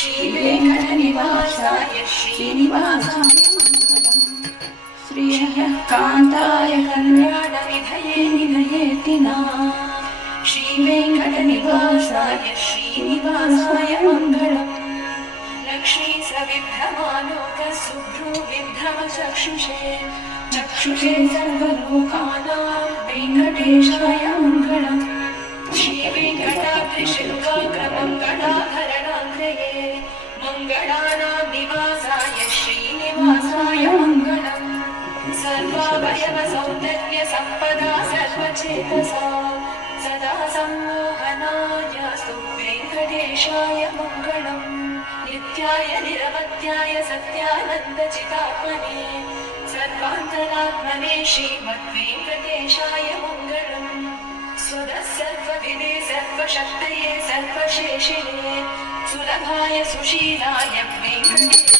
श्रीवेङ्कटनिवासाय श्रीनिवासाय श्रियः कान्ताय कल्याणनिधये निधयेतिनाम् श्रीवेङ्कटनिवासाय श्रीनिवासाय मङ्गलम् लक्ष्मी सविभ्रमालोकसुभ्रूविभ्रमचक्षुषे चक्षुषे सर्वलोकानां वेङ्कटेशाय मङ्गलम् श्रीवेङ्कटाद्रिशृङ्गाग्रमङ्गलाभरणाग्रये मङ्गलानां निवासाय श्रीनिवासाय मङ्गलम् सर्वावयवसौन्दर्यसम्पदा सर्वचेतसा सदा सम्मोहनायास्तु वेङ्कटेशाय मङ्गलम् नित्याय निरवध्याय सत्यानन्दचितात्मने सर्वान्तरात्मने श्रीमद्वेङ्कटेशाय मङ्गलम् स्वतः सर्वविदे सर्वशक्तये सर्वशेषिणे सुलभाय सुशीलाय वेङ्कटेशाय